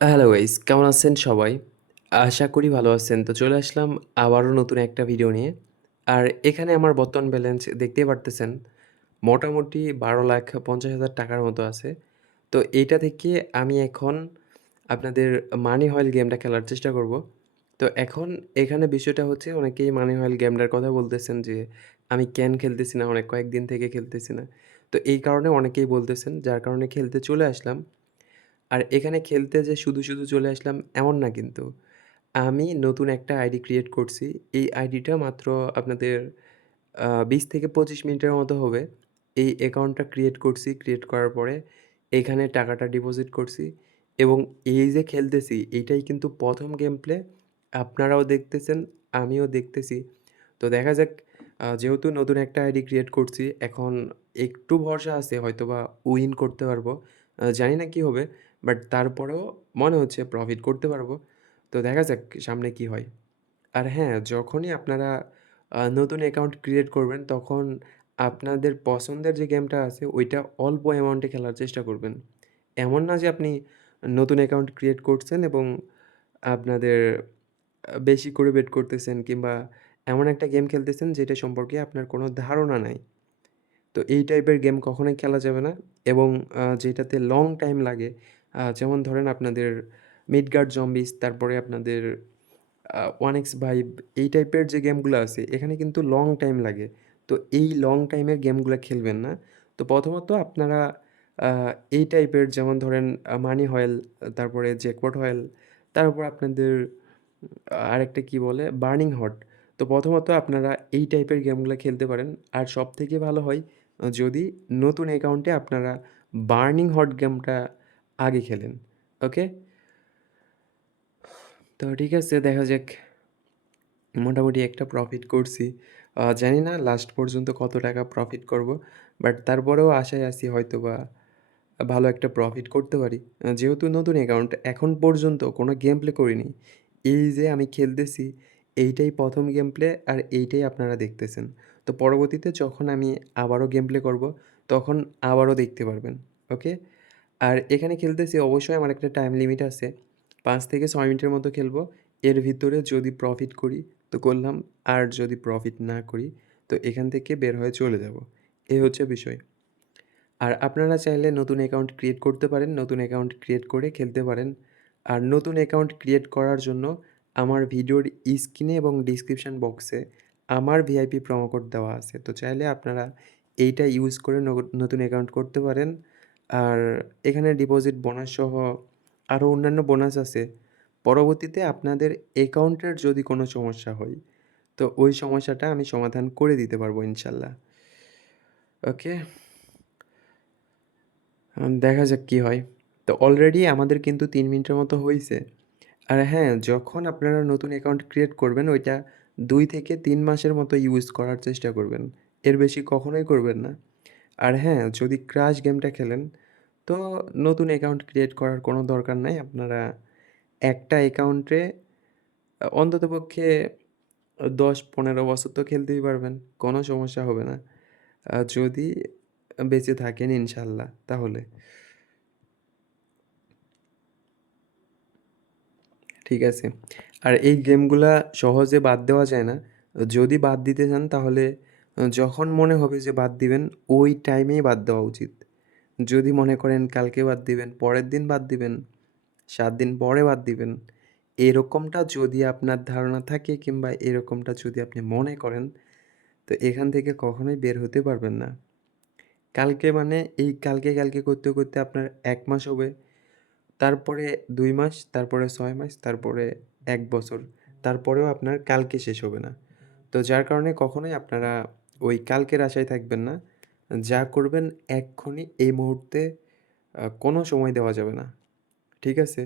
Hello guys, কেমন আছেন সবাই? আশা করি ভালো আছেন। তো চলে আসলাম আবারও নতুন একটা ভিডিও নিয়ে। আর এখানে আমার বর্তমান ব্যালেন্স দেখতেই পারতেছেন। মোটামুটি ১২,৫০,০০০ টাকার মতো আছে। তো এইটা থেকে আমি এখন আপনাদের মানি হয়েল গেমটা খেলার চেষ্টা করব। তো এখন এখানে বিষয়টা হচ্ছে অনেকেই মানি হয়েল গেমটার কথা বলতেছেন যে, আমি কেন খেলতেছি না, অনেক কয়েকদিন থেকে খেলতেছি না। তো এই কারণে অনেকেই বলতেছেন, যার কারণে খেলতে চলে আসলাম। আর এখানে খেলতে যে শুধু চলে আসলাম এমন না কিন্তু। আমি নতুন একটা আইডি ক্রিয়েট করছি। এই আইডিটা মাত্র আপনাদের ২০ থেকে ২৫ মিনিটের মতো হবে। এই অ্যাকাউন্টটা ক্রিয়েট করছি। ক্রিয়েট করার পরে এখানে টাকাটা ডিপোজিট করছি এবং এই যে খেলতেছি এইটাই কিন্তু ১ম গেম প্লে। আপনারাও দেখতেছেন, আমিও দেখতেছি। তো দেখা যাক, যেহেতু নতুন একটা আইডি ক্রিয়েট করছি, এখন একটু ভরসা আছে হয়তোবা উইন করতে পারবো। জানি না কি হবে, বাট তারপরেও মনে হচ্ছে প্রফিট করতে পারবো। তো দেখা যাক সামনে কি হয়। আর হ্যাঁ, যখনই আপনারা নতুন অ্যাকাউন্ট ক্রিয়েট করবেন, তখন আপনাদের পছন্দের যে গেমটা আছে, ওইটা অল্প অ্যামাউন্টে খেলার চেষ্টা করবেন। এমন না যে আপনি নতুন অ্যাকাউন্ট ক্রিয়েট করছেন এবং আপনাদের বেশি করে বেট করতেছেন কিংবা এমন একটা গেম খেলতেছেন যেটা সম্পর্কে আপনার কোনো ধারণা নাই। তো এই টাইপের গেম কখনোই খেলা যাবে না এবং যেটাতে লং টাইম লাগে, যেমন ধরেন আপনাদের মিডগার্ড জম্বিস, তারপরে আপনাদের 1x ভাইব, এই টাইপের যে গেমগুলো আছে এখানে কিন্তু লং টাইম লাগে। তো এই লং টাইমের গেমগুলো খেলবেন না। তো প্রথমত আপনারা আ এই টাইপের, যেমন ধরেন মানি হয়েল, তারপরে জ্যাকপট হয়েল, তারপর আপনাদের আরেকটা কি বলে? Burning hot. তো প্রথমত আপনারা এই টাইপের গেমগুলা খেলতে পারেন। আর সবথেকে ভালো হয় যদি নতুন অ্যাকাউন্টে আপনারা বার্নিং হট গেমটা আগে খেলেন। ওকে? তো ঠিক আছে, দেখা যাক। মোটামুটি একটা প্রফিট করছি। জানি না লাস্ট পর্যন্ত কত টাকা প্রফিট করব। বাট তারপরেও আশায় আছি হয়তোবা ভালো একটা প্রফিট করতে পারি। যেহেতু নতুন অ্যাকাউন্ট, এখন পর্যন্ত কোনো গেম প্লে করিনি। এই যে আমি খেলতেছি, এইটাই ১ম গেম প্লে আর এইটাই আপনারা দেখতেছেন। তো পরবর্তীতে যখন আমি আবারও গেম প্লে করব, তখন আবারও দেখতে পারবেন। ওকে? আর এখানে খেলতেছি, অবশ্যই আমার একটা টাইম লিমিট আছে। ৫ থেকে ৬ মিনিটের মতো খেলবো। এর ভিতরে যদি প্রফিট করি তো করলাম, আর যদি প্রফিট না করি তো এখান থেকে বের হয়ে চলে যাব। এই হচ্ছে বিষয়। আর আপনারা চাইলে নতুন অ্যাকাউন্ট ক্রিয়েট করতে পারেন, নতুন অ্যাকাউন্ট ক্রিয়েট করে খেলতে পারেন। আর নতুন অ্যাকাউন্ট ক্রিয়েট করার জন্য আমার ভিডিওর স্ক্রিনে এবং ডিসক্রিপশন বক্সে আমার ভিআইপি প্রোমো কোড দেওয়া আছে। তো চাইলে আপনারা এইটা ইউজ করে নতুন অ্যাকাউন্ট করতে পারেন। আর এখানে ডিপোজিট বোনাস সহ আরও অন্যান্য বোনাস আছে। পরবর্তীতে আপনাদের অ্যাকাউন্টের যদি কোনো সমস্যা হয়, তো ওই সমস্যাটা আমি সমাধান করে দিতে পারবো ইনশাল্লাহ। ওকে? দেখা যাক কি হয়। তো অলরেডি আমাদের কিন্তু ৩ মিনিটের মতো হইছে। আর হ্যাঁ, যখন আপনারা নতুন অ্যাকাউন্ট ক্রিয়েট করবেন, ওইটা ২ থেকে ৩ মাসের মতো ইউজ করার চেষ্টা করবেন। এর বেশি কখনোই করবেন না। আর হ্যাঁ, যদি ক্রাশ গেমটা খেলেন, তো নতুন অ্যাকাউন্ট ক্রিয়েট করার কোনো দরকার নাই। আপনারা একটা অ্যাকাউন্টে অন্ততপক্ষে ১০-১৫ বছর তো খেলতেই পারবেন। কোনো সমস্যা হবে না। যদি বেঁচে থাকেন ইনশাল্লাহ তাহলে। ঠিক আছে। আর এই গেমগুলা সহজে বাদ দেওয়া যায় না। যদি বাদ দিতে চান তাহলে যখন মনে হবে যে বাদ দিবেন, ওই টাইমেই বাদ দেওয়া উচিত। যদি মনে করেন কালকে বাদ দিবেন, পরের দিন বাদ দিবেন, ৭ দিন পরে বাদ দিবেন, এরকমটা যদি আপনার ধারণা থাকে কিংবা এরকমটা যদি আপনি মনে করেন, তো এখান থেকে কখনোই বের হতে পারবেন না। কালকে মানে এই কালকে করতে আপনার ১ মাস হবে। তারপরে ২ মাস, তারপরে ৬ মাস, তারপরে ১ বছর। তারপরেও আপনার কালকে শেষ হবে না। তো যার কারণে কখনোই আপনারা ওই কালকের আশায় থাকবেন না। যা করবেন এক্ষুনি এই মুহূর্তে, কোনো সময় দেওয়া যাবে না। ঠিক আছে?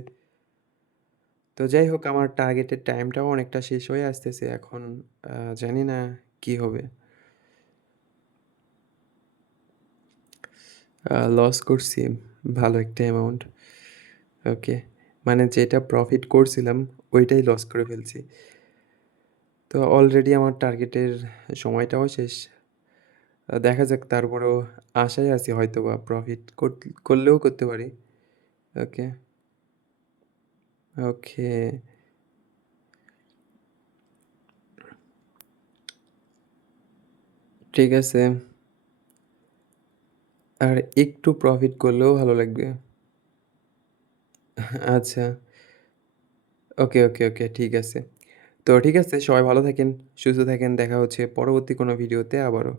তো যাই হোক, আমার টার্গেটের টাইমটাও অনেকটা শেষ হয়ে আসতেছে এখন। জানি না কি হবে? লস করছি ভালো একটা অ্যামাউন্ট। ওকে। মানে যেটা প্রফিট করছিলাম ওইটাই লস করে ফেলছি। তো অলরেডি আমার টার্গেটের সময়টাও শেষ। দেখা যাক, তারপরেও আশায় আছি হয়তোবা প্রফিট করলেও করতে পারি। ওকে। ওকে। ঠিক আছে। আর একটু প্রফিট করলেও ভালো লাগবে। আচ্ছা। ওকে, ওকে, ওকে। ঠিক আছে। তো ঠিক আছে, সবাই ভালো থাকেন, সুস্থ থাকেন। দেখা হচ্ছে পরবর্তী কোনো ভিডিওতে আবারও।